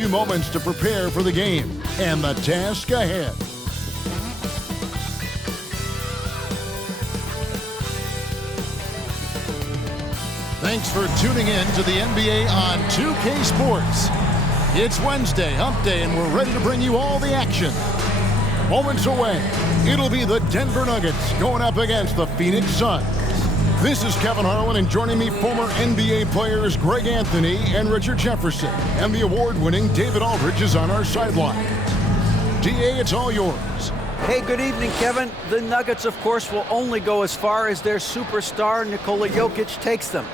Few moments to prepare for the game and the task ahead. Thanks for tuning in to the NBA on 2K Sports. It's Wednesday, hump day, and we're ready to bring you all the action. Moments away, it'll be the Denver Nuggets going up against the Phoenix Suns. This is Kevin Harlan, and joining me, former NBA players Greg Anthony and Richard Jefferson. And the award-winning David Aldridge is on our sideline. DA, it's all yours. Hey, good evening, Kevin. The Nuggets, of course, will only go as far as their superstar, Nikola Jokic, takes them.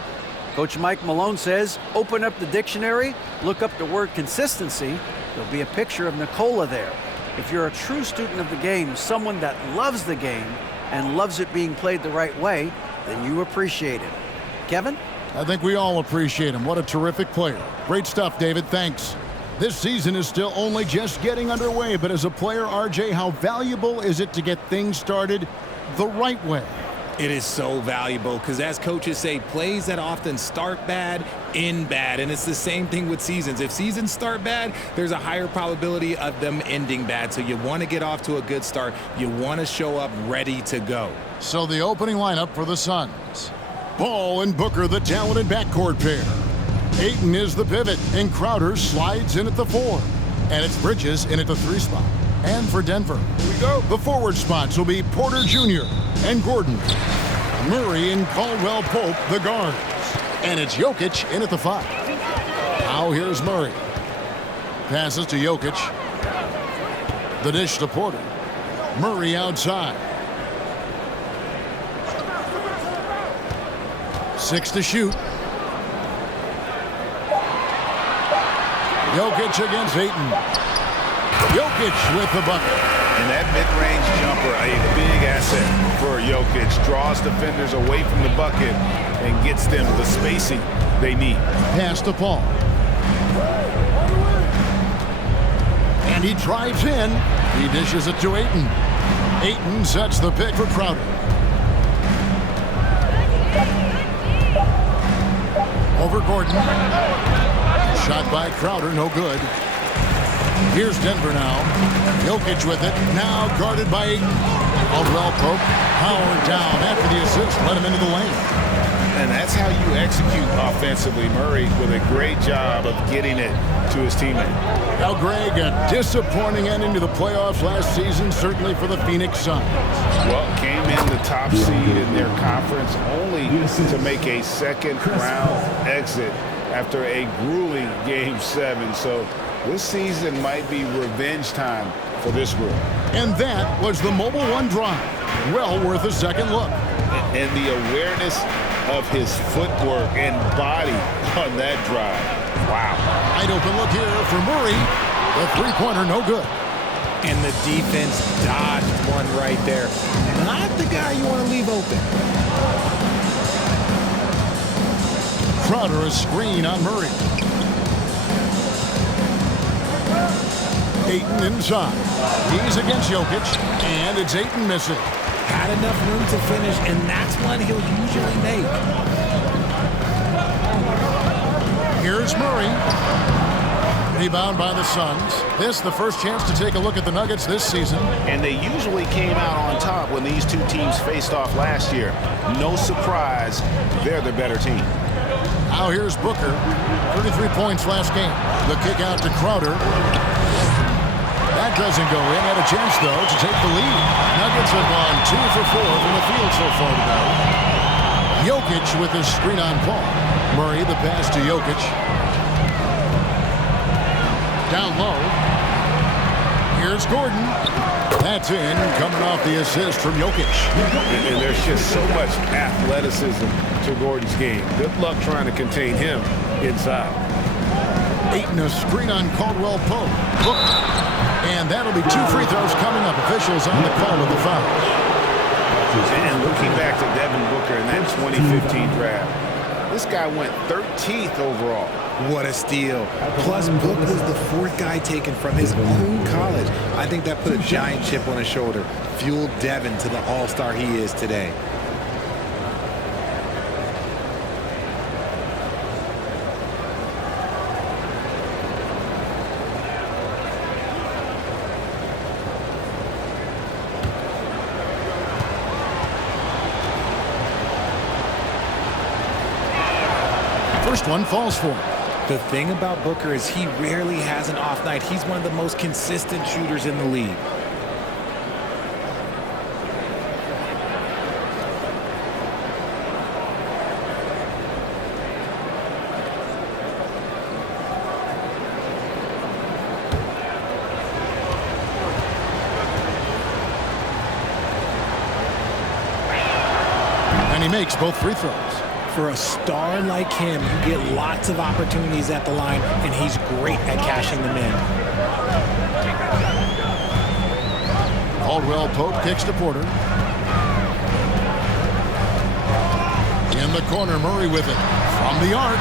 Coach Mike Malone says, open up the dictionary, look up the word consistency. There'll be a picture of Nikola there. If you're a true student of the game, someone that loves the game and loves it being played the right way, then you appreciate it. Kevin? I think we all appreciate him. What a terrific player. Great stuff, David. Thanks. This season is still only just getting underway, but as a player, RJ, how valuable is it to get things started the right way? It is so valuable because, as coaches say, plays that often start bad, end bad. And it's the same thing with seasons. If seasons start bad, there's a higher probability of them ending bad. So you want to get off to a good start. You want to show up ready to go. So the opening lineup for the Suns. Ball and Booker, the talented backcourt pair. Ayton is the pivot, and Crowder slides in at the 4. And it's Bridges in at the 3 spot. And for Denver, here we go. The forward spots will be Porter Jr. and Gordon. Murray and Caldwell Pope, the guards. And it's Jokic in at the 5. Now here's Murray. Passes to Jokic. The dish to Porter. Murray outside. 6 to shoot. Jokic against Ayton. Jokic with the bucket. And that mid-range jumper, a big asset for Jokic. Draws defenders away from the bucket and gets them the spacing they need. Pass to Paul. And he drives in. He dishes it to Ayton. Ayton sets the pick for Crowder. Over Gordon. Shot by Crowder, no good. Here's Denver now. Jokic with it. Now guarded by Ayton. Caldwell Pope powered down after the assist. Let him into the lane. And that's how you execute offensively. Murray with a great job of getting it to his teammate. Now, Greg, a disappointing ending to the playoffs last season, certainly for the Phoenix Suns. Well, came in the top seed in their conference only to make a second-round exit after a grueling Game 7. So this season might be revenge time for this group. And that was the Mobile One drive. Well worth a second look. And the awareness of his footwork and body on that drive. Wow. Wide open look here for Murray. The three-pointer, no good. And the defense dodged one right there. Not the guy you want to leave open. Crowder, a screen on Murray. Ayton inside. He's against Jokic, and it's Ayton missing. Had enough room to finish, and that's one he'll usually make. Here's Murray. Rebound by the Suns. This the first chance to take a look at the Nuggets this season. And they usually came out on top when these two teams faced off last year. No surprise, they're the better team. Now here's Booker. 33 points last game. The kick out to Crowder. That doesn't go in. Had a chance, though, to take the lead. Nuggets have gone 2 for 4 from the field so far today. Jokic with his screen on Paul. Murray, the pass to Jokic. Down low. Here's Gordon. That's in, coming off the assist from Jokic. And there's just so much athleticism to Gordon's game. Good luck trying to contain him inside. Ayton, a screen on Caldwell Pope. And that'll be 2 free throws coming up. Officials on the call with the foul. And looking back to Devin Booker in that 2015 draft, this guy went 13th overall. What a steal. Plus, Book was the 4th guy taken from his own college. I think that put a giant chip on his shoulder, fueled Devin to the all-star he is today. first one falls for him. The thing about Booker is he rarely has an off night. He's one of the most consistent shooters in the league. And he makes both free throws. For a star like him, you get lots of opportunities at the line, and he's great at cashing them in. Caldwell Pope kicks to Porter. In the corner, Murray with it. From the arc.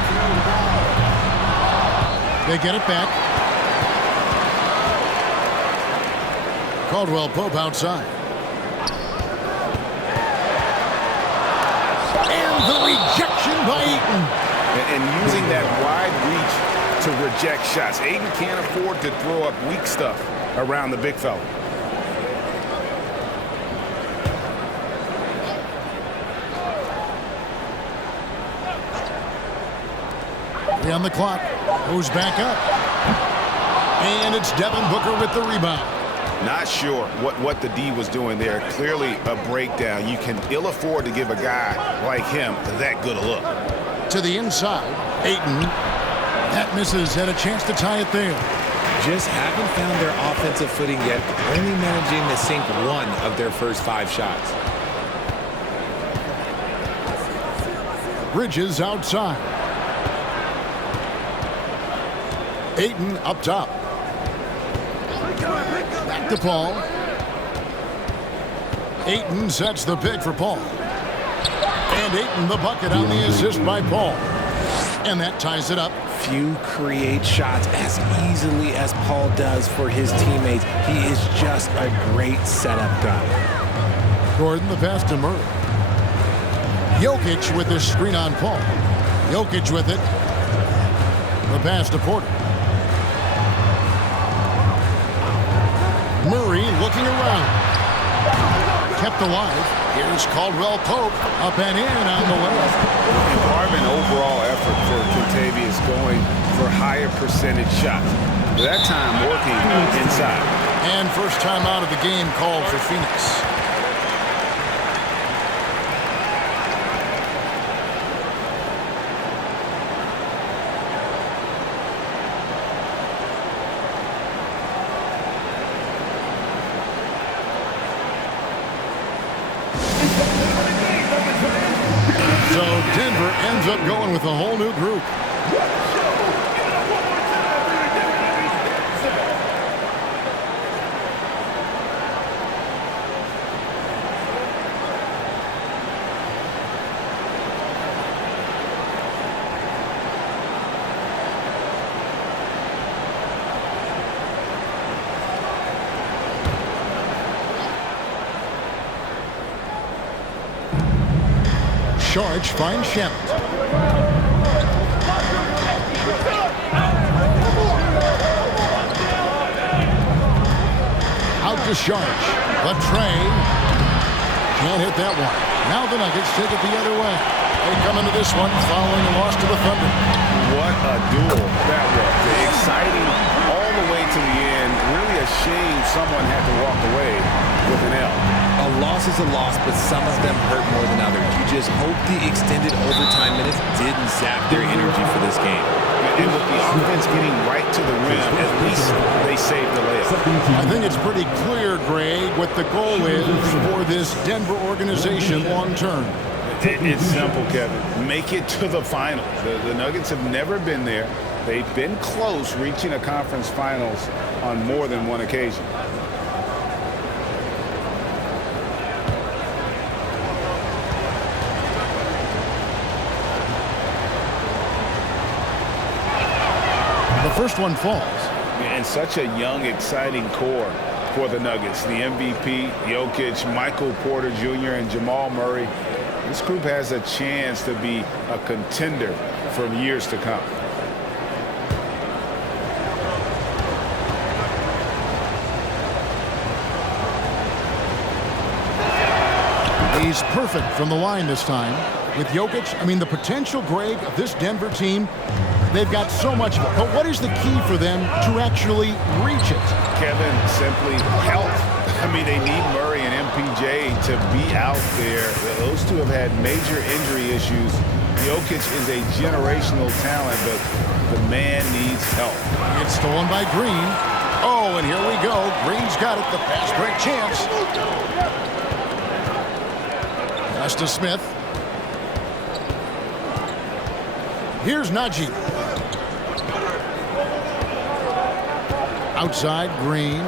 They get it back. Caldwell Pope outside. The rejection by Ayton. And using that wide reach to reject shots. Ayton can't afford to throw up weak stuff around the big fella. Three on the clock. Goes back up. And it's Devin Booker with the rebound. Not sure what the D was doing there. Clearly a breakdown. You can ill afford to give a guy like him that good a look. To the inside, Ayton. That misses. Had a chance to tie it there. Just haven't found their offensive footing yet, only managing to sink one of their first 5 shots. Bridges outside. Ayton up top. Back to Paul. Ayton sets the pick for Paul. And Ayton the bucket on the assist by Paul. And that ties it up. Few create shots as easily as Paul does for his teammates. He is just a great setup guy. Gordon the pass to Murray. Jokic with the screen on Paul. Jokic with it. The pass to Porter. Murray looking around. Kept alive. Here's Caldwell Pope. Up and in on the way. An overall effort for Kentavious going for higher percentage shots. That time working inside. And first time out of the game called for Phoenix. So Denver ends up going with a whole new group. Charge finds Shemp. Out to Charge. Latre. Can't hit that one. Now the Nuggets take it the other way. They come into this one following a loss to the Thunder. What a duel that was. Exciting all the way to the end. Really a shame someone had to walk away with an L. A loss is a loss, but some of them hurt more than others. You just hope the extended overtime minutes didn't zap their energy for this game. And with the offense getting right to the rim, at least they saved the layup. I think it's pretty clear, Greg, what the goal is for this Denver organization long term. It's simple, Kevin. Make it to the finals. The Nuggets have never been there. They've been close reaching a conference finals on more than one occasion. The first one falls. And such a young, exciting core for the Nuggets. The MVP, Jokic, Michael Porter Jr., and Jamal Murray. This group has a chance to be a contender for years to come. He's perfect from the line this time. With Jokic, I mean, the potential, Greg, of this Denver team, they've got so much of it. But what is the key for them to actually reach it? Kevin, simply health. I mean, they need Murray and MPJ to be out there. Those two have had major injury issues. Jokic is a generational talent, but the man needs help. It's stolen by Green. Oh, and here we go. Green's got it. The pass break chance. Pass to Smith. Here's Najee. Outside, Green.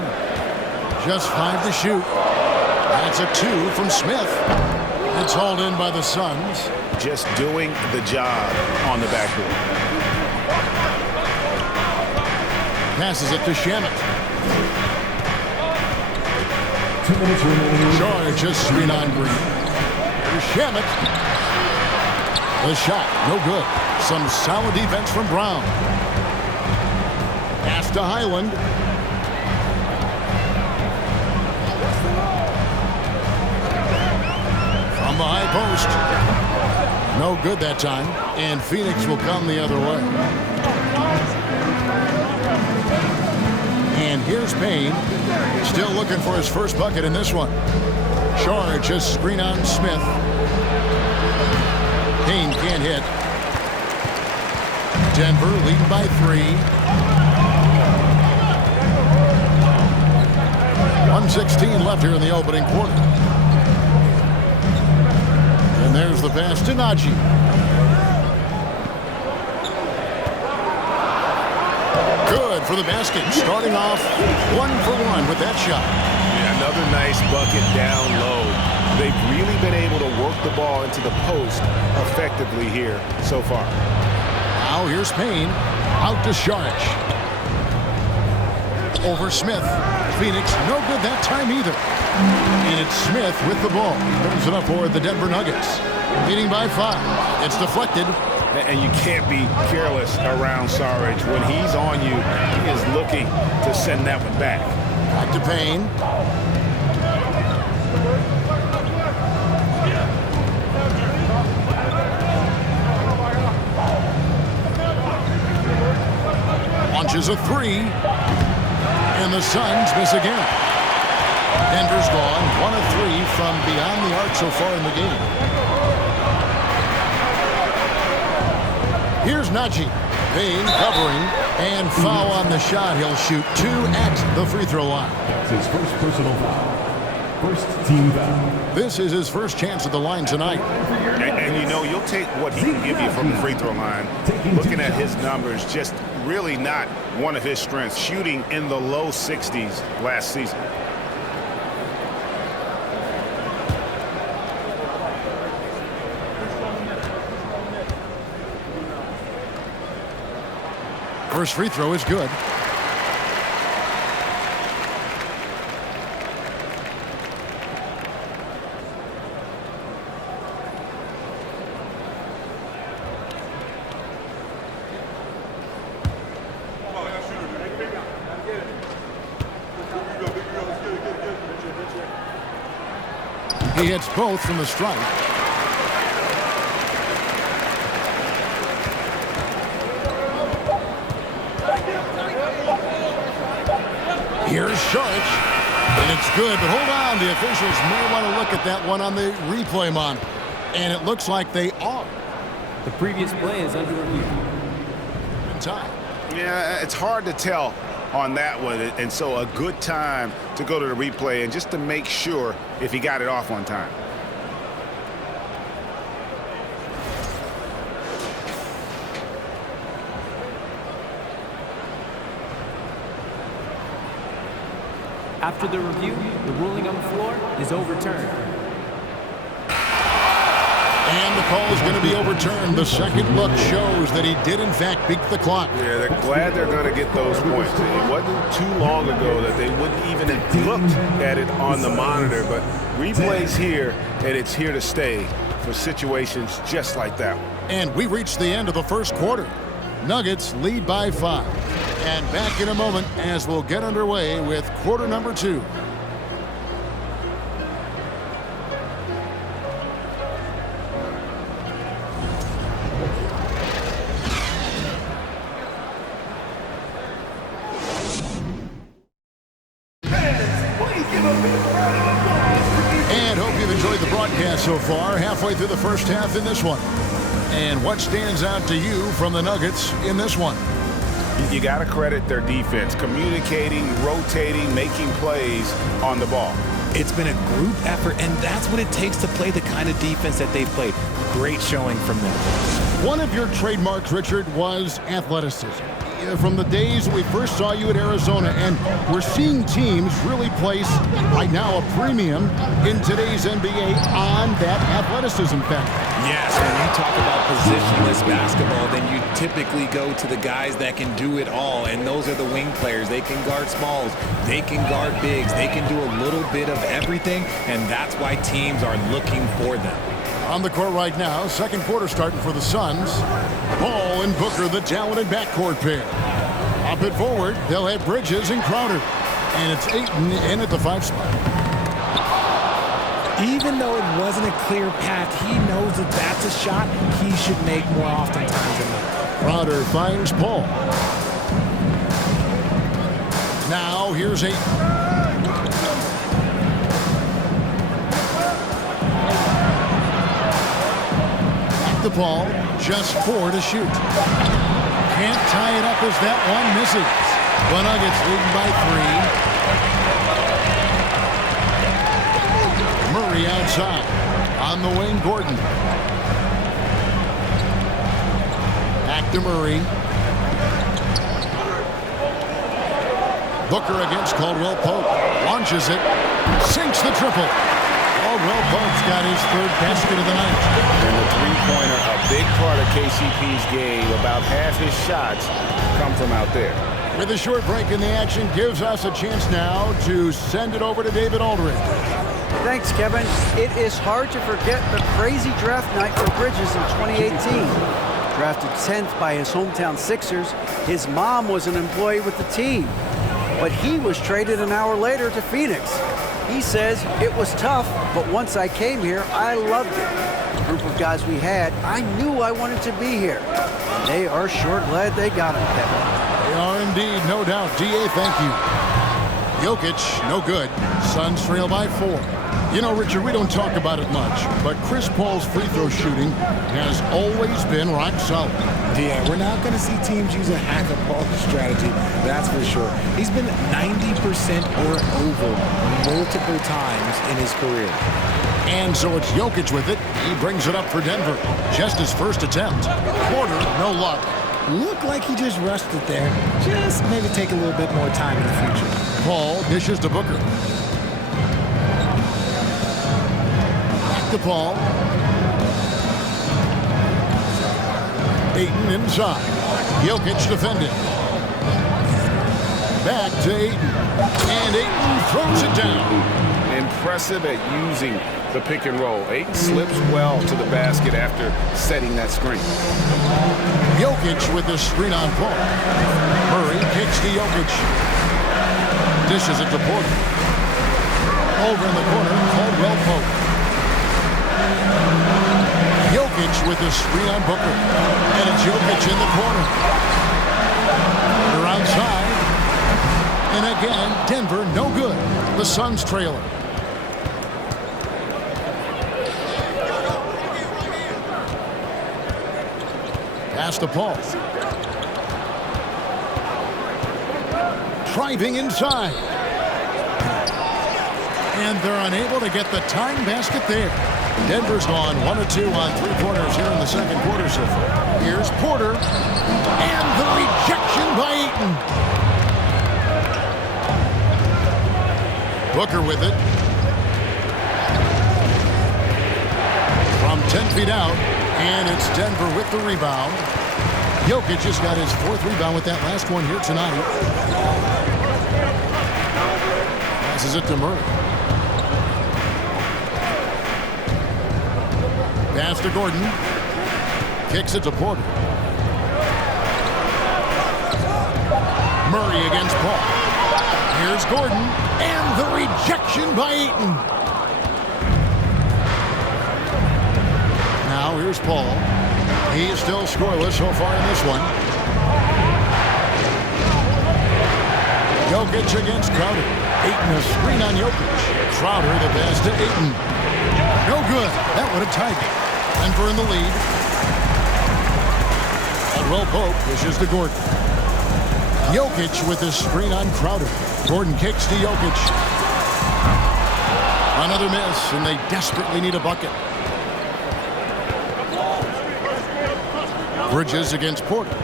Just 5 to shoot. That's a 2 from Smith. It's hauled in by the Suns. Just doing the job on the backboard. Passes it to Shamet. 2 minutes remaining. George just screen on Green. Here's Shamet. The shot, no good. Some solid defense from Brown. Pass to Highland. From the high post. No good that time. And Phoenix will come the other way. And here's Payne. Still looking for his first bucket in this one. Shore just screen on Smith. Payne can't hit. Denver leading by 3. 1:16 left here in the opening quarter. And there's the pass to Najee. Good for the basket. Starting off 1 for 1 with that shot. Yeah, another nice bucket down low. They've really been able to work the ball into the post effectively here so far. Now here's Payne. Out to Saric. Over Smith. Phoenix, no good that time either. And it's Smith with the ball. Brings it up for the Denver Nuggets. Leading by 5. It's deflected. And you can't be careless around Saric. When he's on you, he is looking to send that one back. Back to Payne. Launches a 3. And the Suns miss again. Denver's gone 1 of 3 from beyond the arc so far in the game. Here's Najee. Payne covering and foul on the shot. He'll shoot 2 at the free throw line. That's his first personal foul. First team foul. This is his first chance at the line tonight. And you know, you'll take what he can give you from the free throw line. Looking at his numbers, just really not one of his strengths. Shooting in the low 60s last season. First free throw is good. He hits both from the strike. Here's Saric, and it's good, but hold on. The officials may want to look at that one on the replay monitor, and it looks like they are. The previous play is under review. In time. Yeah, it's hard to tell on that one, and so a good time to go to the replay and just to make sure if he got it off on time. After the review, the ruling on the floor is overturned. And the call is going to be overturned. The second look shows that he did, in fact, beat the clock. Yeah, they're glad they're going to get those points. It wasn't too long ago that they wouldn't even have looked at it on the monitor, but replay's here, and it's here to stay for situations just like that one. And we reached the end of the first quarter. Nuggets lead by 5. And back in a moment as we'll get underway with quarter number 2. broadcast so far, halfway through the first half in this one. And what stands out to you from the Nuggets in this one? You got to credit their defense, communicating, rotating, making plays on the ball. It's been a group effort, and that's what it takes to play the kind of defense that they've played. Great showing from them. One of your trademarks, Richard, was athleticism. From the days we first saw you at Arizona, and we're seeing teams really place, right now, a premium in today's NBA on that athleticism factor. Yes, when you talk about positionless basketball, then you typically go to the guys that can do it all, and those are the wing players. They can guard smalls, they can guard bigs, they can do a little bit of everything, and that's why teams are looking for them. On the court right now, second quarter starting for the Suns. Ball and Booker, the talented backcourt pair. Up it forward, they'll have Bridges and Crowder. And it's Ayton in at the 5 spot. Even though it wasn't a clear path, he knows that that's a shot he should make more oftentimes than not. Crowder finds Paul. Now here's Ayton. The ball, just 4 to shoot. Can't tie it up as that one misses. The Nuggets leading by 3. Murray outside. On the wing, Gordon. Back to Murray. Booker against Caldwell Pope. Launches it. Sinks the triple. Caldwell Pope's got his 3rd basket of the night. And the three-pointer, a big part of KCP's game. About half his shots come from out there. With a short break in the action, gives us a chance now to send it over to David Aldridge. Thanks, Kevin. It is hard to forget the crazy draft night for Bridges in 2018. Drafted 10th by his hometown Sixers, his mom was an employee with the team. But he was traded an hour later to Phoenix. He says, it was tough, but once I came here, I loved it. The group of guys we had, I knew I wanted to be here. And they are sure glad they got him, Kevin. They are indeed, no doubt. D.A., thank you. Jokic, no good. Suns trail by 4. You know, Richard, we don't talk about it much, but Chris Paul's free throw shooting has always been rock solid. Yeah, we're not going to see teams use a hack-a-ball strategy, that's for sure. He's been 90% or over multiple times in his career. And so it's Jokic with it. He brings it up for Denver. Just his first attempt. Porter, no luck. Looked like he just rushed it there. Just maybe take a little bit more time in the future. Paul dishes to Booker. Back to Paul. Ayton inside. Jokic defending. Back to Ayton. And Ayton throws it down. Impressive at using the pick and roll. Ayton slips well to the basket after setting that screen. Jokic with the screen on Paul. Murray kicks to Jokic. Dishes it to Porter. Over in the corner, Caldwell Pope. Jokic with the screen on Booker. And it's Jokic in the corner. They're outside. And again, Denver no good. The Suns trailer. Pass to Paul. Driving inside. And they're unable to get the tying basket there. Denver's gone 1 of 2 on 3-pointers here in the second quarter so far. Here's Porter. And the rejection by Ayton. Booker with it. From 10 feet out. And it's Denver with the rebound. Jokic just got his 4th rebound with that last one here tonight. Passes it to Murray. Pass to Gordon. Kicks it to Porter. Murray against Paul. Here's Gordon. And the rejection by Ayton. Now here's Paul. He's still scoreless so far in this one. Jokic against Crowder. Ayton a screen on Jokic. Crowder the pass to Ayton. No good. That would have tied it. Denver in the lead. Caldwell Pope wishes to Gordon. Jokic with a screen on Crowder. Gordon kicks to Jokic. Another miss, and they desperately need a bucket. Bridges against Porter.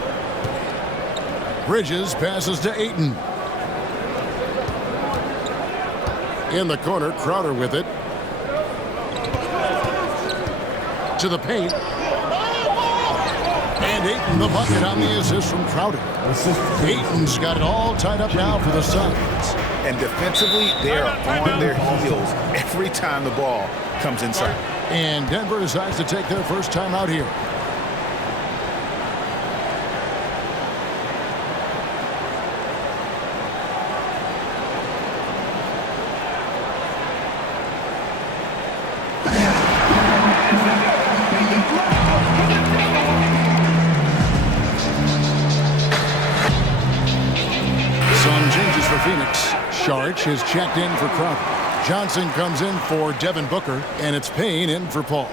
Bridges passes to Ayton. In the corner, Crowder with it. To the paint. And Ayton the bucket on the assist from Crowder. Ayton's got it all tied up now for the Suns. And defensively, they're on their heels every time the ball comes inside. And Denver decides to take their first time out here. Sharch is checked in for Crowder. Johnson comes in for Devin Booker, and it's Payne in for Paul.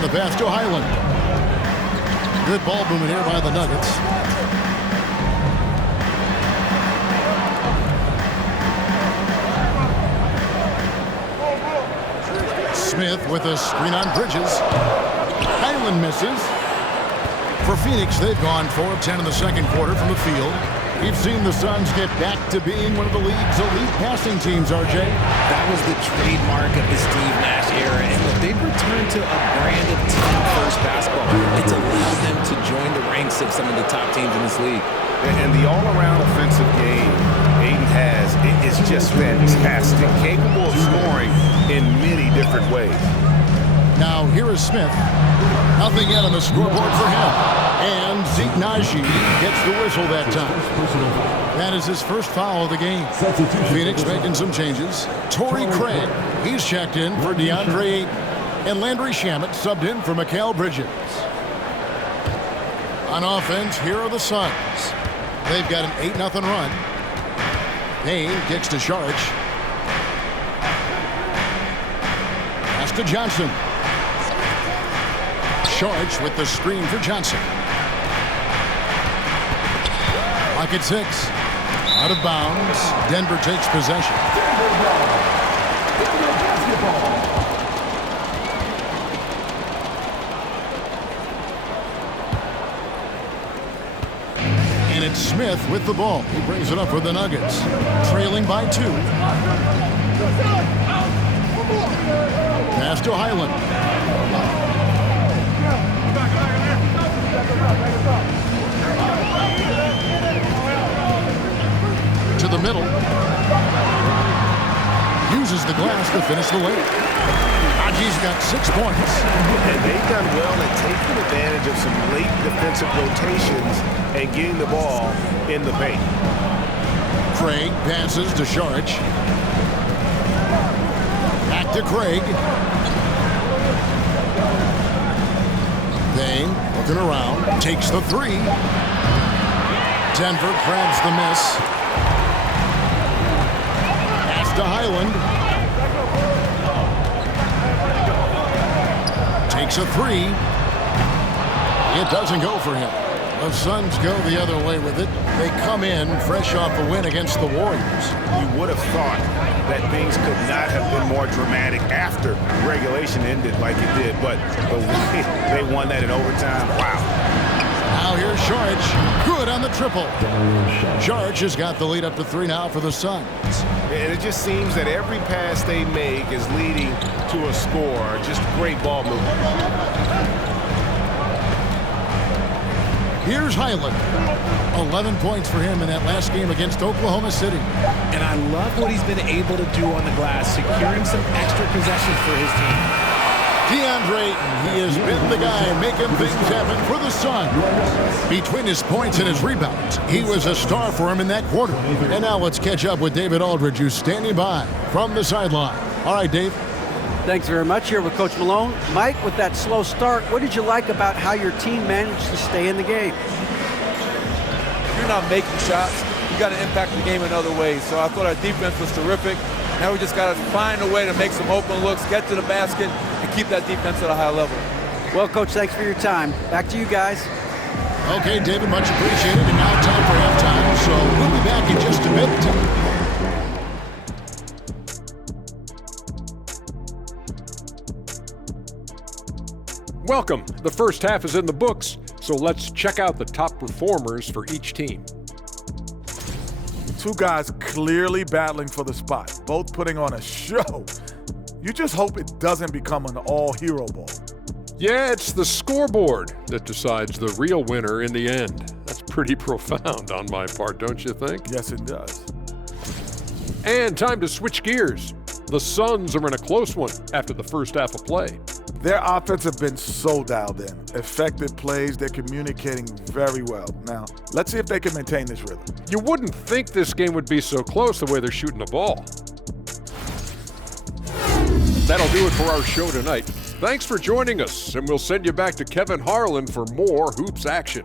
The pass to Highland. Good ball movement here by the Nuggets. Smith with a screen on Bridges. Highland misses. For Phoenix, they've gone 4 of 10 in the second quarter from the field. We've seen the Suns get back to being one of the league's elite passing teams, RJ. That was the trademark of the Steve Nash era, and look, they've returned to a brand of team-first basketball. It's allowed them to join the ranks of some of the top teams in this league. And the all-around offensive game Ayton has is just fantastic, capable of scoring in many different ways. Now, here is Smith. Nothing yet on the scoreboard for him. And Zeke Naji gets the whistle that time. That is his first foul of the game. Phoenix making some changes. Torrey Craig, he's checked in for DeAndre Ayton. And Landry Shamet subbed in for Mikal Bridges. On offense, here are the Suns. They've got an 8-0 run. Payne kicks to Sharch. Pass to Johnson. Sharch with the screen for Johnson. Pocket 6. Out of bounds. Denver takes possession. And it's Smith with the ball. He brings it up for the Nuggets. Trailing by 2. Pass to Highland. To the middle. Uses the glass to finish the lane. Haji's got 6 points. And they've done well at taking advantage of some late defensive rotations and getting the ball in the paint. Craig passes to Sharch. Back to Craig. Payne looking around, takes the 3. Denver grabs the miss. Pass to Highland. Takes a 3. It doesn't go for him. The Suns go the other way with it. They come in fresh off a win against the Warriors. You would have thought that things could not have been more dramatic after regulation ended like it did, but the way they won that in overtime, wow. Now here's Sharch. Good on the triple. Sharch has got the lead up to 3 now for the Suns. And it just seems that every pass they make is leading to a score. Just great ball movement. Here's Highland. 11 points for him in that last game against Oklahoma City. And I love what he's been able to do on the glass, securing some extra possessions for his team. DeAndre Ayton, he has been the guy making things happen for the Suns. Between his points and his rebounds, he was a star for him in that quarter. And now let's catch up with David Aldridge, who's standing by from the sideline. All right, Dave. Thanks very much. Here with Coach Malone. Mike, with that slow start, what did you like about how your team managed to stay in the game? If you're not making shots, you got to impact the game in other ways. So I thought our defense was terrific. Now we just got to find a way to make some open looks, get to the basket, and keep that defense at a high level. Well, Coach, thanks for your time. Back to you guys. Okay, David, much appreciated. And now time for halftime, so we'll be back in just a bit. Welcome. The first half is in the books, so let's check out the top performers for each team. Two guys clearly battling for the spot, both putting on a show. You just hope it doesn't become an all-hero ball. Yeah, it's the scoreboard that decides the real winner in the end. That's pretty profound on my part, don't you think? Yes, it does. And time to switch gears. The Suns are in a close one after the first half of play. Their offense have been so dialed in. Effective plays, they're communicating very well. Now, let's see if they can maintain this rhythm. You wouldn't think this game would be so close the way they're shooting the ball. That'll do it for our show tonight. Thanks for joining us, and we'll send you back to Kevin Harlan for more hoops action.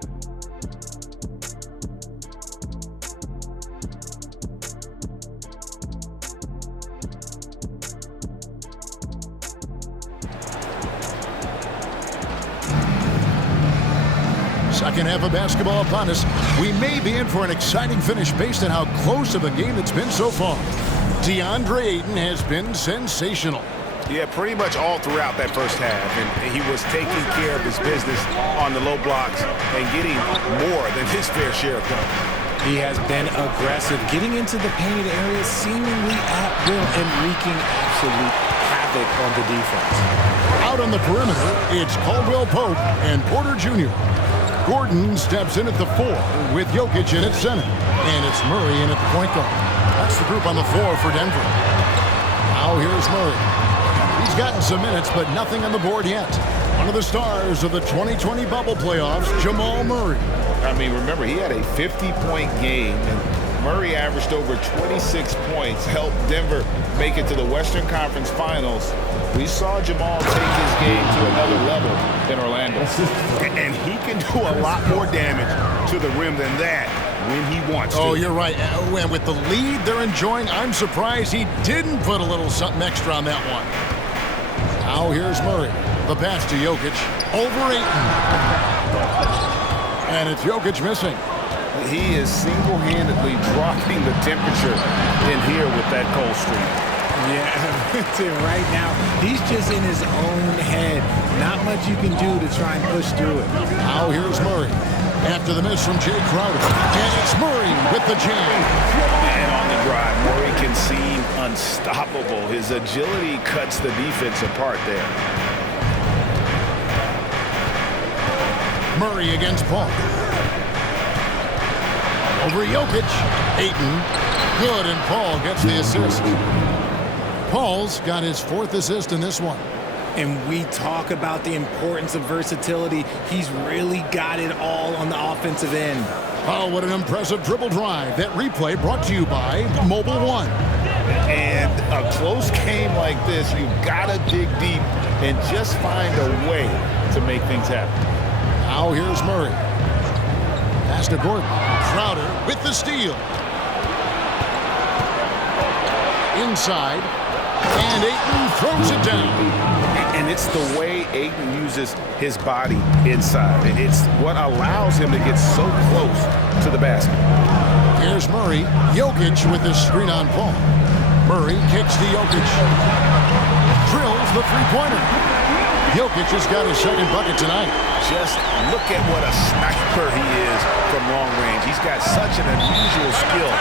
Second half of basketball upon us. We may be in for an exciting finish based on how close of a game it's been so far. DeAndre Ayton has been sensational. Yeah, pretty much all throughout that first half. And he was taking care of his business on the low blocks and getting more than his fair share of them. He has been aggressive, getting into the painted areas seemingly at will and wreaking absolute havoc on the defense. Out on the perimeter, it's Caldwell Pope and Porter Jr. Gordon steps in at the 4 with Jokic in at center. And it's Murray in at the point guard. That's the group on the floor for Denver. Now here's Murray. He's gotten some minutes, but nothing on the board yet. One of the stars of the 2020 bubble playoffs, Jamal Murray. I mean, remember, he had a 50-point game, and Murray averaged over 26 points, helped Denver make it to the Western Conference Finals. We saw Jamal take his game to another level in Orlando. And he can do a lot more damage to the rim than that when he wants to. Oh, you're right. And with the lead they're enjoying, I'm surprised he didn't put a little something extra on that one. Now here's Murray. The pass to Jokic. Over Ayton. And it's Jokic missing. He is single-handedly dropping the temperature in here with that cold streak. Yeah, right now, he's just in his own head. Not much you can do to try and push through it. Now here's Murray. After the miss from Jay Crowder. And it's Murray with the jam. And on the drive, Murray can seem unstoppable. His agility cuts the defense apart there. Murray against Paul. Over Jokic. Ayton. Good, and Paul gets the assist. Paul's got his 4th assist in this one. And we talk about the importance of versatility. He's really got it all on the offensive end. Oh, what an impressive dribble drive. That replay brought to you by Mobile One. And a close game like this, you've got to dig deep and just find a way to make things happen. Now here's Murray. Pass to Gordon. Crowder with the steal. Inside. And Ayton throws it down. And it's the way Ayton uses his body inside. It's what allows him to get so close to the basket. Here's Murray. Jokic with the screen on Paul. Murray kicks to Jokic. Drills the three-pointer. Jokic has got his 2nd bucket tonight. Just look at what a sniper he is from long range. He's got such an unusual skill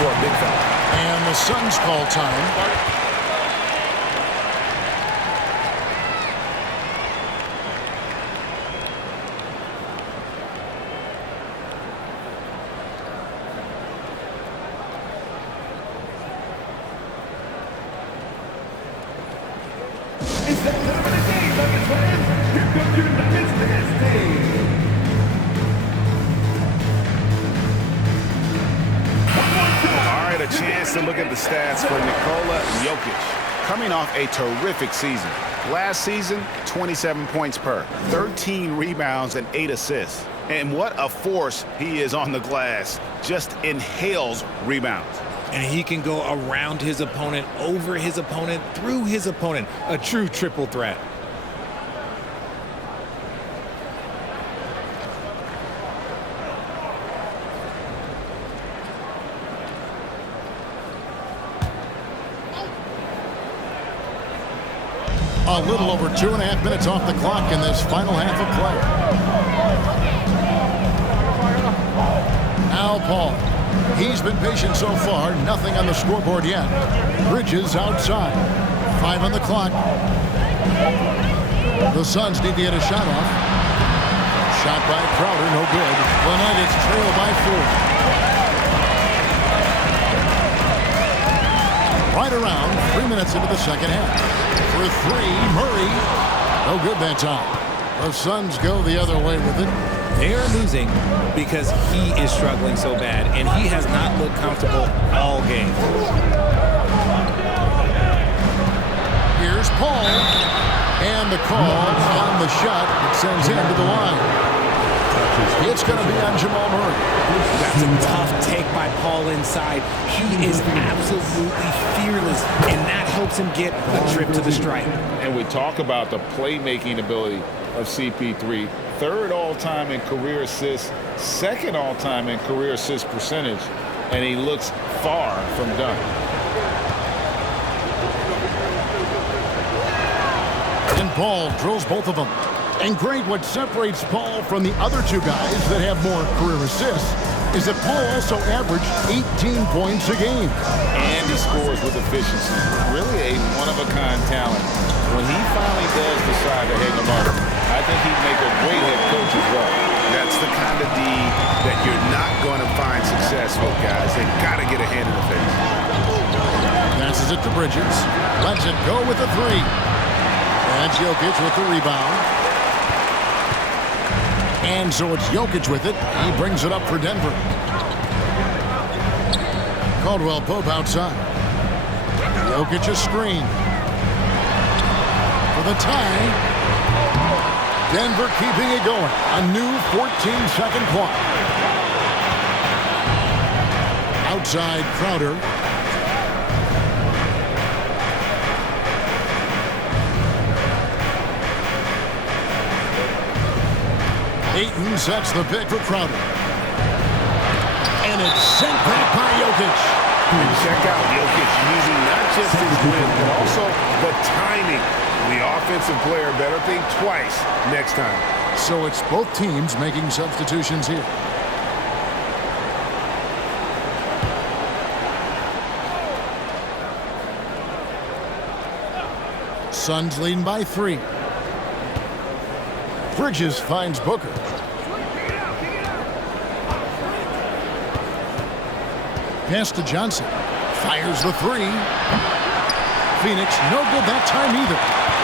for a big fella. And the Suns call time. All right, a chance to look at the stats for Nikola Jokic. Coming off a terrific season. Last season, 27 points per, 13 rebounds and 8 assists. And what a force he is on the glass. Just inhales rebounds. And he can go around his opponent, over his opponent, through his opponent. A true triple threat. A little over 2.5 minutes off the clock in this final half of play. Now Paul. He's been patient so far. Nothing on the scoreboard yet. Bridges outside. 5 on the clock. The Suns need to get a shot off. Shot by Crowder, no good. The Nuggets trail by 4. Right around 3 minutes into the second half. For 3, Murray. No good that time. The Suns go the other way with it. They are losing because he is struggling so bad, and he has not looked comfortable all game. Here's Paul. And the call on the shot that sends him to the line. It's going to be on Jamal Murray. That's a tough take by Paul inside. He is absolutely fearless, and that helps him get a trip to the stripe. And we talk about the playmaking ability of CP3. 3rd all-time in career assists, 2nd all-time in career assist percentage, and he looks far from done. And Paul drills both of them. And great, what separates Paul from the other 2 guys that have more career assists is that Paul also averaged 18 points a game. And he scores with efficiency. Really a one-of-a-kind talent. When he finally does decide to hang him up, I think he'd make a great head coach as well. That's the kind of D that you're not going to find success with, guys. They've got to get a hand in the face. Passes it to Bridges. Lets it go with the 3. And Jokic with the rebound. And so it's Jokic with it. He brings it up for Denver. Caldwell Pope outside. Jokic a screen. For the tie. Denver keeping it going. A new 14-second clock. Outside Crowder. Ayton sets the pick for Crowder. And it's sent back by Jokic. And check out Jokic using not just his win, but also the timing. The offensive player better think twice next time. So it's both teams making substitutions here. Suns leading by 3. Bridges finds Booker. Pass to Johnson. Fires the 3. Phoenix, no good that time either.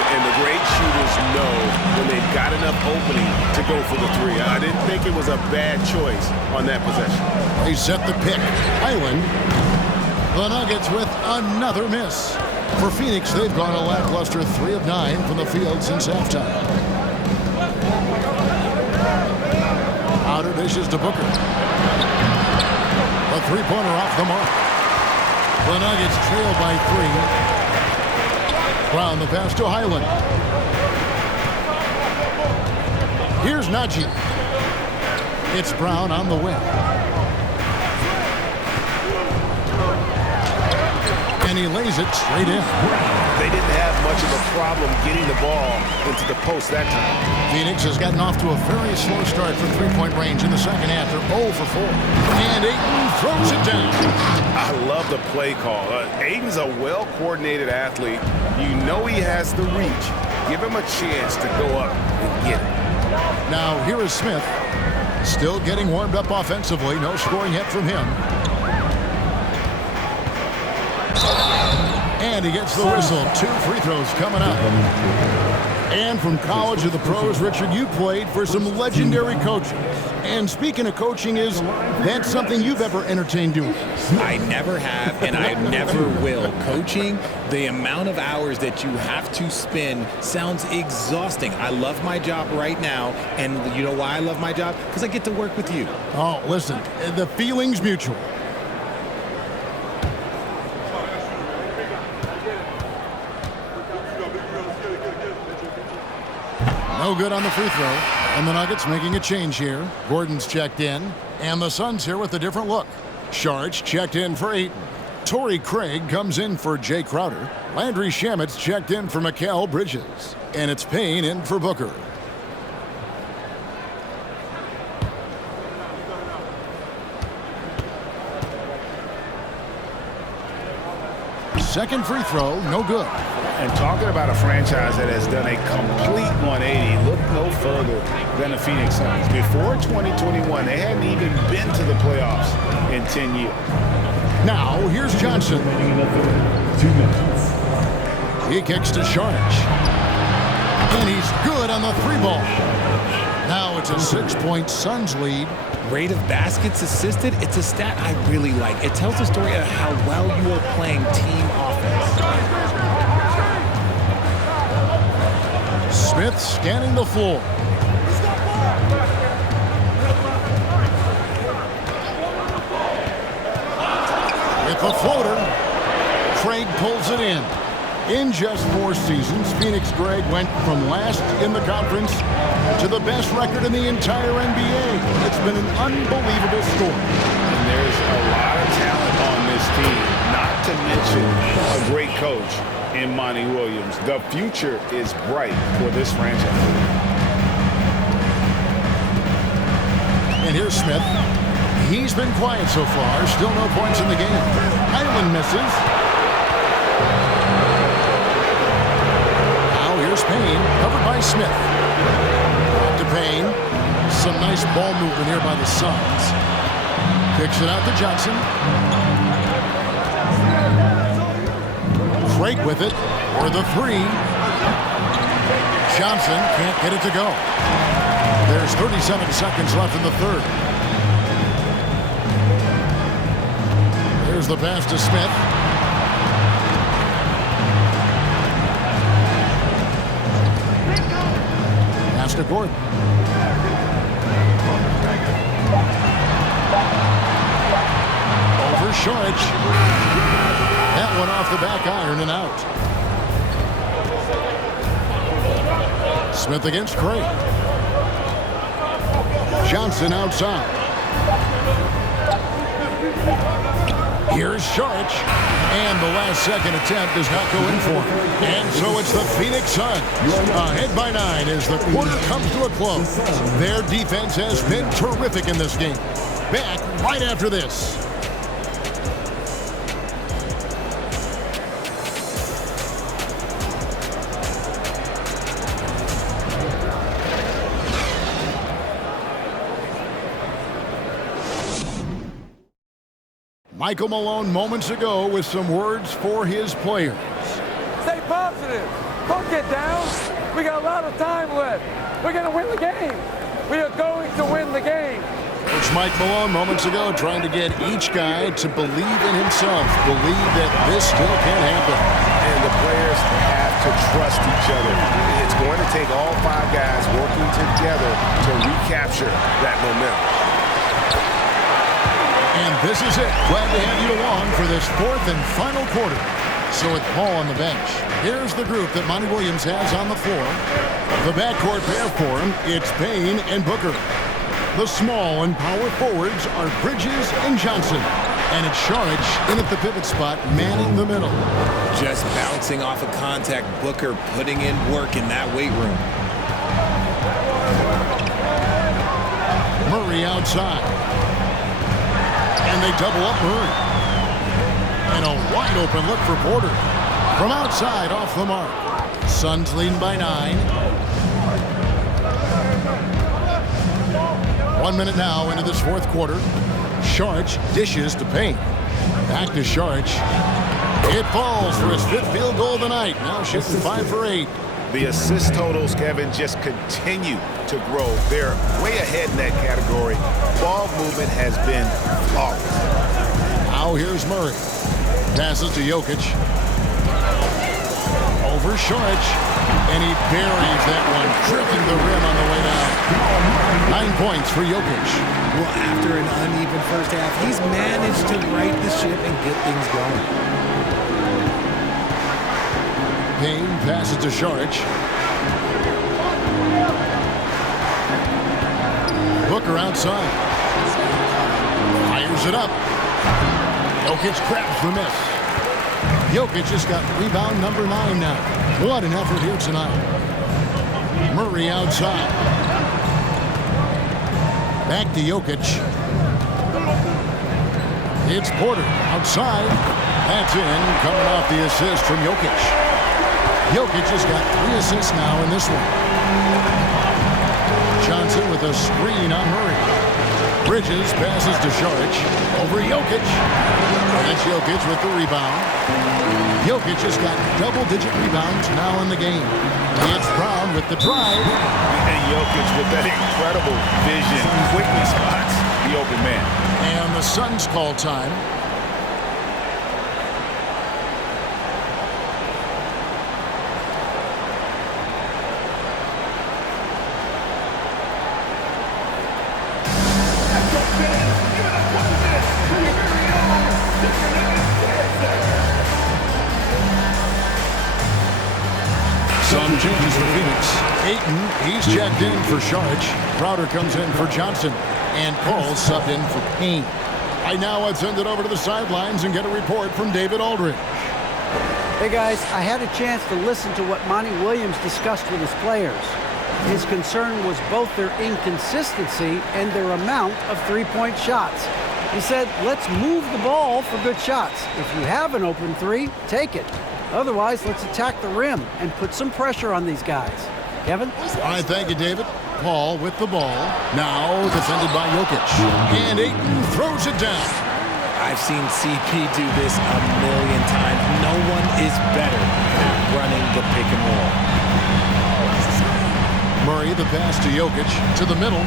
And the great shooters know when they've got enough opening to go for the 3. I didn't think it was a bad choice on that possession. They set the pick. Island. The Nuggets with another miss. For Phoenix, they've gone a lackluster 3 of 9 from the field since halftime. Outer dishes to Booker. A 3-pointer off the mark. The Nuggets trail by 3. Brown the pass to Highland. Here's Najee. It's Brown on the wing. And he lays it straight in. They didn't have much of a problem getting the ball into the post that time. Phoenix has gotten off to a very slow start from 3-point range in the second half. They're 0 for 4. And Ayton throws it down. I love the play call. Ayton's a well-coordinated athlete. You know he has the reach. Give him a chance to go up and get it. Now here is Smith. Still getting warmed up offensively. No scoring yet from him. And And he gets the whistle. 2 free throws coming up. And from college to the pros, Richard, you played for some legendary coaches. And speaking of coaching, is that something you've ever entertained doing? I never have, and I never will. Coaching, the amount of hours that you have to spend sounds exhausting. I love my job right now, and you know why I love my job? Because I get to work with you. Oh, listen, the feeling's mutual. No good on the free throw. And the Nuggets making a change here. Gordon's checked in. And the Suns here with a different look. Sharch checked in for Ayton. Torrey Craig comes in for Jay Crowder. Landry Shamit's checked in for Mikal Bridges. And it's Payne in for Booker. Second free throw, no good. And talking about a franchise that has done a complete 180, look no further than the Phoenix Suns. Before 2021, they hadn't even been to the playoffs in 10 years. Now, here's Johnson. 2 minutes. He kicks to Sharch. And he's good on the 3-ball. Now it's a 6-point Suns lead. Rate of baskets assisted, it's a stat I really like. It tells the story of how well you are playing team offense. Smith scanning the floor. With the floater, Craig pulls it in. In just 4 seasons, Phoenix Greg went from last in the conference to the best record in the entire NBA. It's been an unbelievable story. And there's a lot of talent on this team, not to mention a great coach in Monty Williams. The future is bright for this franchise. And here's Smith. He's been quiet so far. Still no points in the game. Ayton misses. Here's Payne, covered by Smith. Back to Payne. Some nice ball movement here by the Suns. Kicks it out to Johnson. Craig with it for the 3. Johnson can't get it to go. There's 37 seconds left in the third. There's the pass to Smith. To Gordon. Over Sharch. That one off the back iron and out. Smith against Craig. Johnson outside. Here's Sharch. And the last second attempt does not go in for him. And so it's the Phoenix Suns ahead by 9 as the quarter comes to a close. Their defense has been terrific in this game. Back right after this. Michael Malone moments ago with some words for his players. Stay positive. Don't get down. We got a lot of time left. We're going to win the game. We are going to win the game. Coach Mike Malone moments ago trying to get each guy to believe in himself, believe that this still can happen. And the players have to trust each other. It's going to take all 5 guys working together to recapture that momentum. And this is it. Glad to have you along for this 4th and final quarter. So with Paul on the bench, here's the group that Monty Williams has on the floor. The backcourt pair for him, it's Payne and Booker. The small and power forwards are Bridges and Johnson. And it's Sharch in at the pivot spot, manning the middle. Just bouncing off of contact, Booker putting in work in that weight room. Murray outside. And they double up Murray. And a wide open look for Porter. From outside, off the mark. Suns leading by 9. 1 minute now into this 4th quarter. Sharch dishes to Payne. Back to Sharch. It falls for his 5th field goal of the night. Now shooting 5 for 8. The assist totals, Kevin, just continue to grow. They're way ahead in that category. Ball movement has been flawless. Now here's Murray. Passes to Jokic. Over Šorić. And he buries that one, tripping the rim on the way down. 9 points for Jokic. Well, after an uneven first half, he's managed to right the ship and get things going. Payne passes to Šorić. Booker outside. Fires it up. Jokic grabs the miss. Jokic just got rebound number 9 now. What an effort here tonight. Murray outside. Back to Jokic. It's Porter outside. That's in, coming off the assist from Jokic. Jokic has got 3 assists now in this one. Johnson with a screen on Murray. Bridges passes to Šorić. Over Jokic. That's Jokic with the rebound. Jokic has got double-digit rebounds now in the game. It's Brown with the drive. And Jokic with that incredible vision quickly spots the open man. And the Suns call time. Some changes for Phoenix. Ayton, he's checked in for Šorić. Crowder comes in for Johnson. And Paul subbed in for Payne. Right now, let's send it over to the sidelines and get a report from David Aldridge. Hey guys, I had a chance to listen to what Monty Williams discussed with his players. His concern was both their inconsistency and their amount of three-point shots. He said, let's move the ball for good shots. If you have an open 3, take it. Otherwise, let's attack the rim and put some pressure on these guys. Kevin? All right, thank you, David. Paul with the ball. Now defended by Jokic. And Ayton throws it down. I've seen CP do this a million times. No one is better at running the pick and roll. Murray, the pass to Jokic, to the middle.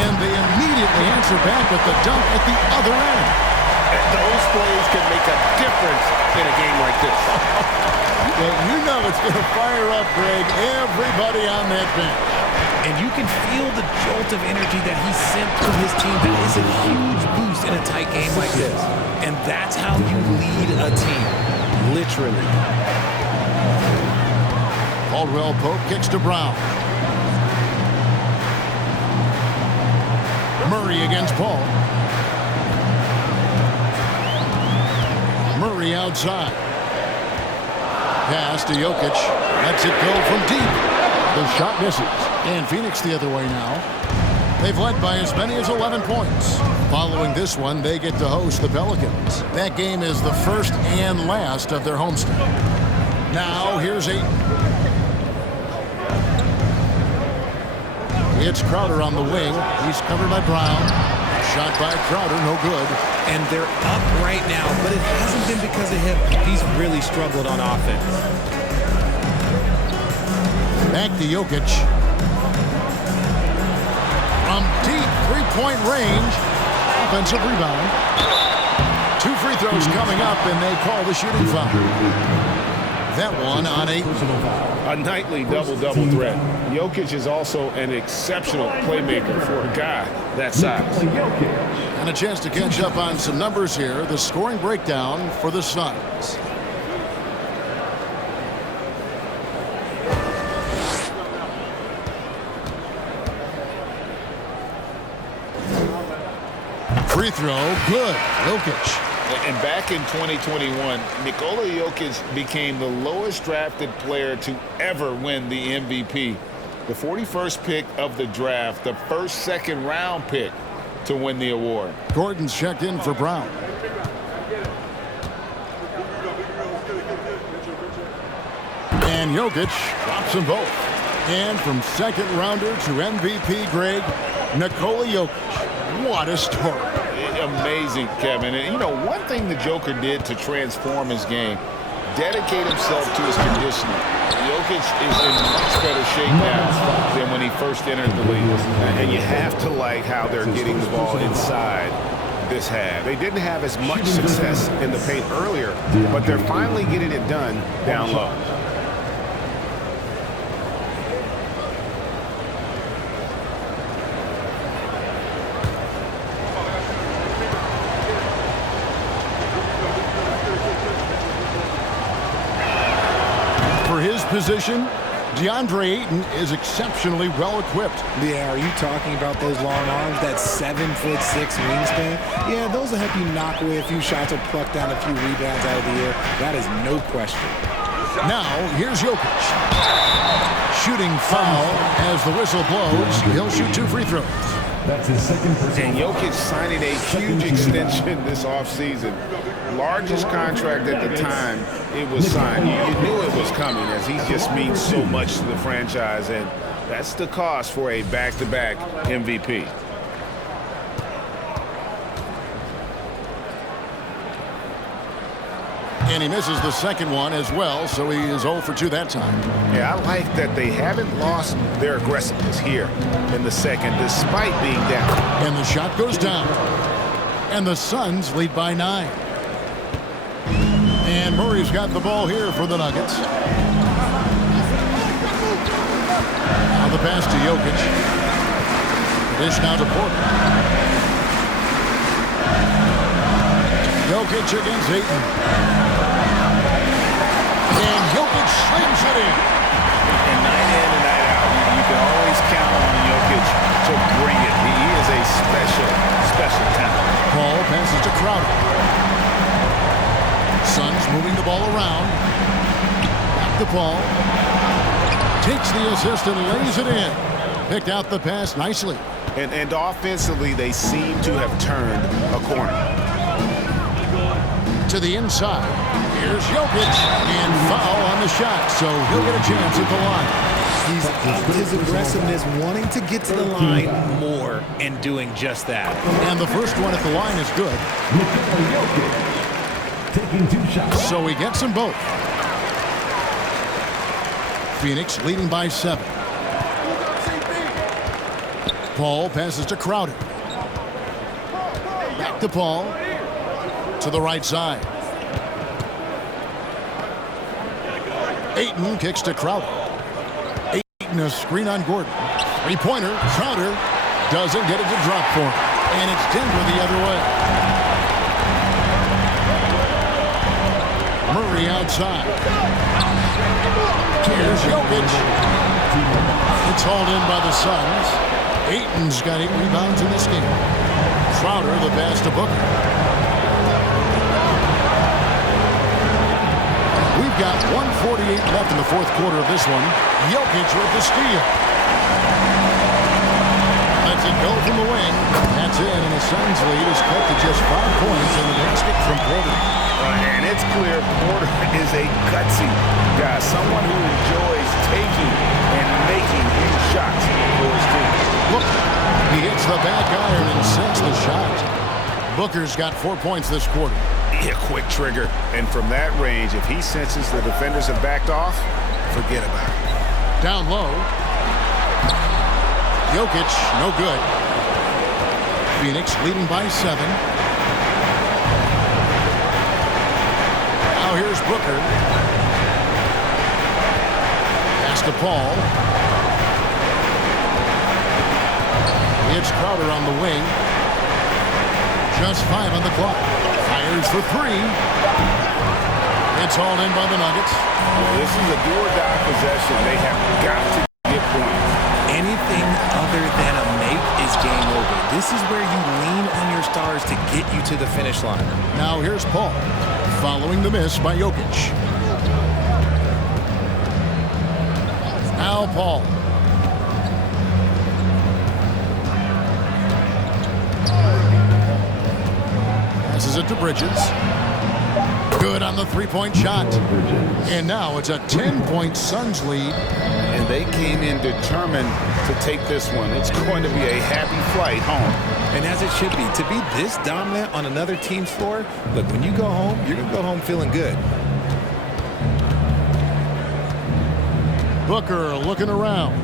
And they immediately answer back with the dunk at the other end. Those plays can make a difference in a game like this. Well, you know it's going to fire up, Greg, everybody on that bench. And you can feel the jolt of energy that he sent through his team. That is a huge boost in a tight game like this. And that's how you lead a team, literally. Caldwell Pope kicks to Brown. Murray against Paul. Murray outside. Pass to Jokic. Lets it go from deep. The shot misses. And Phoenix the other way now. They've led by as many as 11 points. Following this one, they get to host the Pelicans. That game is the first and last of their homestand. Now, here's Ayton. It's Crowder on the wing. He's covered by Brown. Shot by Crowder, no good. And they're up right now, but it hasn't been because of him. He's really struggled on offense. Back to Jokic. From deep three-point range. Offensive rebound. 2 free throws coming up, and they call the shooting foul. That one on Ayton. A nightly double-double threat. Jokic is also an exceptional playmaker for a guy that size. And a chance to catch up on some numbers here. The scoring breakdown for the Suns. Free throw, good. Jokic. And back in 2021, Nikola Jokic became the lowest drafted player to ever win the MVP. The 41st pick of the draft, the first second-round pick to win the award. Gordon's checked in for Brown. And Jokic drops them both. And from second-rounder to MVP, Greg, Nikola Jokic. What a story. amazing, Kevin. And, you know, one thing the Joker did to transform his game, dedicate himself to his conditioning. Jokic is in much better shape now than when he first entered the league. And you have to like how they're getting the ball inside this half. They didn't have as much success in the paint earlier, but they're finally getting it done down low. For his position, DeAndre Ayton is exceptionally well equipped. Yeah, are you talking about those long arms, that 7'6" wingspan? Yeah, those will help you knock away a few shots or pluck down a few rebounds out of the air. That is no question. Now, here's Jokic. Shooting foul as the whistle blows. He'll shoot 2 free throws. That's his second personal. And Jokic signing a huge extension this offseason. Largest contract at the time it was signed. You knew it was coming, as he just means so much to the franchise, and that's the cost for a back-to-back MVP. And he misses the second one as well, so he is 0 for 2 that time. Yeah, I like that they haven't lost their aggressiveness here in the second, despite being down. And the shot goes down. And the Suns lead by 9. And Murray's got the ball here for the Nuggets. Now the pass to Jokic. Dish now to Porter. Jokic against Ayton. And Jokic slings it in. And night in and night out, you can always count on Jokic to bring it. He is a special talent. Paul passes to Crowder. Suns moving the ball around. Back to Paul. Takes the assist and lays it in. Picked out the pass nicely. And offensively, they seem to have turned a corner. To the inside. Here's Jokic. And foul on the shot, so he'll get a chance at the line. He's upped his aggressiveness, wanting to get to the line more and doing just that. And the first one at the line is good. Taking 2 shots. So he gets them both. Phoenix leading by 7. Paul passes to Crowder. Back to Paul. To the right side. Ayton kicks to Crowder. Ayton a screen on Gordon. 3-pointer. Crowder doesn't get it to drop for him. And it's Denver the other way. Murray outside. Here's Jokic. It's hauled in by the Suns. Ayton's got 8 rebounds in this game. Crowder the pass to Booker. We've got 1:48 left in the fourth quarter of this one. Jokic with the steal. Lets it go from the wing. That's in, and the Suns lead is cut to just 5 points in the basket from Porter. And it's clear Porter is a gutsy guy, someone who enjoys taking and making huge shots for his team. Look, he hits the back iron and sets the shot. Booker's got 4 points this quarter. Yeah, quick trigger. And from that range, if he senses the defenders have backed off, forget about it. Down low. Jokic, no good. Phoenix leading by 7. Now here's Booker. Pass to Paul. It's Crowder on the wing. Just 5 on the clock. Fires for 3. It's hauled in by the Nuggets. This is a do-or-die possession. They have got to get points. Anything other than a make is game over. This is where you lean on your stars to get you to the finish line. Now here's Paul, following the miss by Jokic. Now Paul. Passes it to Bridges. Good on the three-point shot. And now it's a 10-point Suns lead. And they came in determined to take this one. It's going to be a happy flight home. And as it should be, to be this dominant on another team's floor, look, when you go home, you're going to go home feeling good. Booker looking around.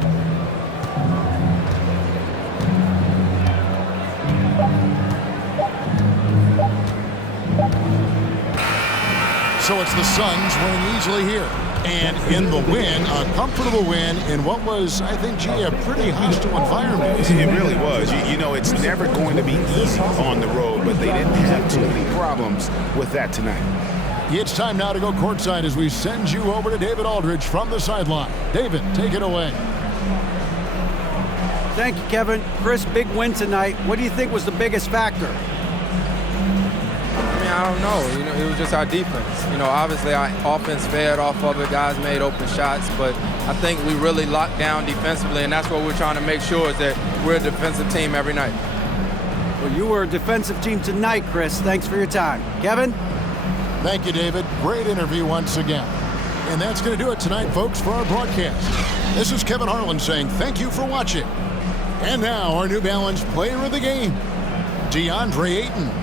So it's the Suns winning easily here. And in the win, a comfortable win in what was, I think, a pretty hostile environment. It really was. You know, it's never going to be easy on the road, but they didn't have too many problems with that tonight. It's time now to go courtside as we send you over to David Aldridge from the sideline. David, take it away. Thank you, Kevin. Chris, big win tonight. What do you think was the biggest factor? I don't know. You know, it was just our defense. You know, obviously our offense fed off of it. Guys made open shots, but I think we really locked down defensively, and that's what we're trying to make sure is that we're a defensive team every night. Well, you were a defensive team tonight, Chris. Thanks for your time. Kevin? Thank you, David. Great interview once again. And that's going to do it tonight, folks, for our broadcast. This is Kevin Harlan saying thank you for watching. And now our New Balance player of the game, DeAndre Ayton.